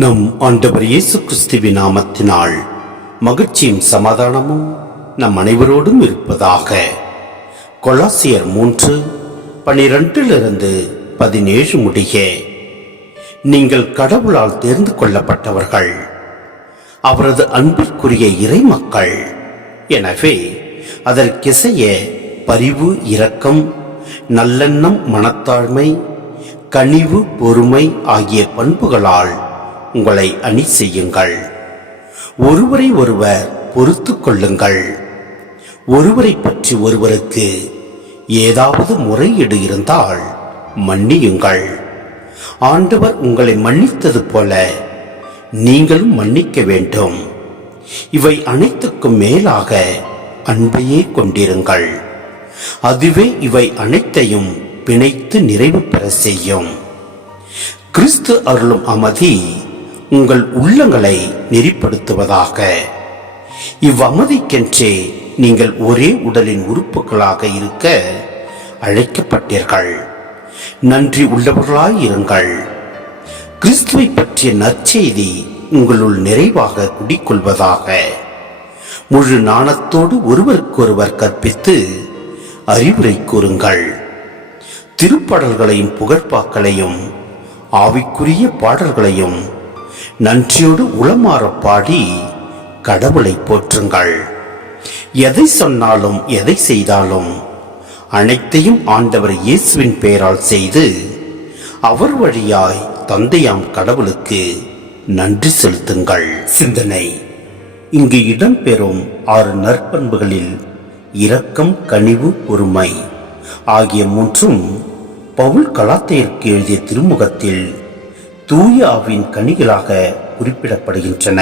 நம் ஆண்டவர் இயேசு கிறிஸ்துவின் நாமத்தினால் மகிழ்ச்சியும் சமாதானமும் நம் அனைவரோடும் இருப்பதாக. கொலாசியர் 3:12-17 முடிய, நீங்கள் கடவுளால் தேர்ந்து கொள்ளப்பட்டவர்கள், அவரது அன்பிற்குரிய இறை மக்கள். எனவே அதற்கிசைய பரிவு, இரக்கம், நல்லெண்ணம், மனத்தாழ்மை, கனிவு, பொறுமை ஆகிய பண்புகளால் உங்களை அணி செய்யுங்கள். ஒருவரை ஒருவர் பொறுத்து கொள்ளுங்கள். ஒருவரை பற்றி ஒருவருக்கு ஏதாவது முறையீடு இருந்தால் மன்னியுங்கள். ஆண்டவர் உங்களை மன்னித்தது போல நீங்களும் மன்னிக்க வேண்டும். இவை அனைத்துக்கும் மேலாக அன்பையே கொண்டிருங்கள். அதுவே இவை அனைத்தையும் பிணைத்து நிறைவு பெற செய்யும். கிறிஸ்து அருளும் அமைதி உங்கள் உள்ளங்களை நெறிப்படுத்துவதாக. இவ்வமதிக்கென்றே நீங்கள் ஒரே உடலின் உறுப்புகளாக இருக்க அழைக்கப்பட்டீர்கள். நன்றி உள்ளவர்களாயிருங்கள். கிறிஸ்துவை பற்றிய நற்செய்தி உங்களுள் நிறைவாக குடிக்கொள்வதாக. முழு நாணத்தோடு ஒருவருக்கொருவர் கற்பித்து அறிவுரை கூறுங்கள். திருப்பாடல்களையும் புகழ்பாக்களையும் ஆவிக்குரிய பாடல்களையும் நன்றியோடு உளமாற பாடி கடவுளை போற்றுங்கள். எதை சொன்னாலும் எதை செய்தாலும் அனைத்தையும் ஆண்டவர் இயேசுவின் பெயரால் செய்து அவர் வழியாய் தந்தையாம் கடவுளுக்கு நன்றி செலுத்துங்கள். சிந்தனை. இங்கு இடம்பெறும் 6 நற்பண்புகளில் இரக்கம், கனிவு, பொறுமை ஆகிய 3ம் பவுல் கலாத்தியருக்கு எழுதிய திருமுகத்தில் தூய ஆவியின் கனிகளாக குறிப்பிடப்படுகின்றன.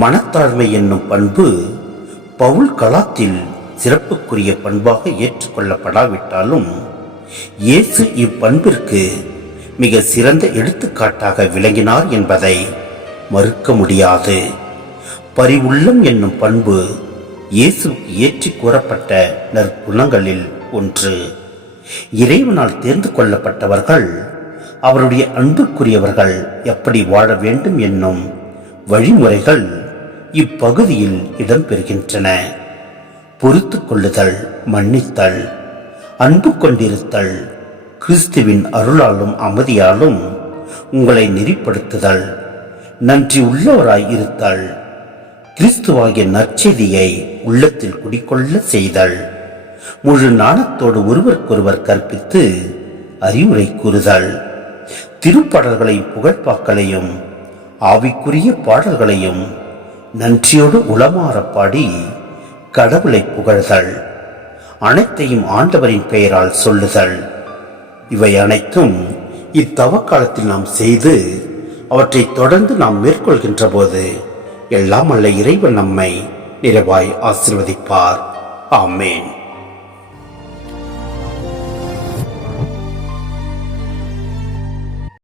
மனத்தாழ்மை என்னும் பண்பு பவுல் கலாத்தில் சிறப்புக்குரிய பண்பாக ஏற்றுக்கொள்ளப்படாவிட்டாலும் இயேசு இப்பண்பிற்கு மிக சிறந்த எடுத்துக்காட்டாக விளங்கினார் என்பதை மறுக்க முடியாது. பரிவுள்ளம் என்னும் பண்பு இயேசுக்கு ஏற்றி கூறப்பட்ட நற்குணங்களில் ஒன்று. இறைவனால் தேர்ந்து கொள்ளப்பட்டவர்கள் அவருடைய அன்புக்குரியவர்கள் எப்படி வாழ வேண்டும் என்னும் வழிமுறைகள் இப்பகுதியில் இடம்பெறுகின்றன. பொறுத்து கொள்ளுதல், மன்னித்தல், அன்பு கொண்டிருத்தல், கிறிஸ்துவின் அருளாலும் அமைதியாலும் உங்களை நெறிப்படுத்துதல், நன்றி உள்ளவராய் இருத்தல், கிறிஸ்துவாகிய நற்செய்தியை உள்ளத்தில் குடிக்கொள்ள செய்தல், முழு நாணத்தோடு ஒருவருக்கொருவர் கற்பித்து அறிவுரை கூறுதல், திருப்பாடல்களையும் புகழ்பாக்களையும் ஆவிக்குரிய பாடல்களையும் நன்றியோடு உளமாற பாடி கடவுளை புகழ்தல், அனைத்தையும் ஆண்டவரின் பெயரால் சொல்லுதல். இவை அனைத்தும் இத்தவ காலத்தில் நாம் செய்து அவற்றை தொடர்ந்து நாம் மேற்கொள்கின்ற போது எல்லாம் அல்ல இறைவன் நம்மை நிறைவாய் ஆசீர்வதிப்பார். ஆமேன்.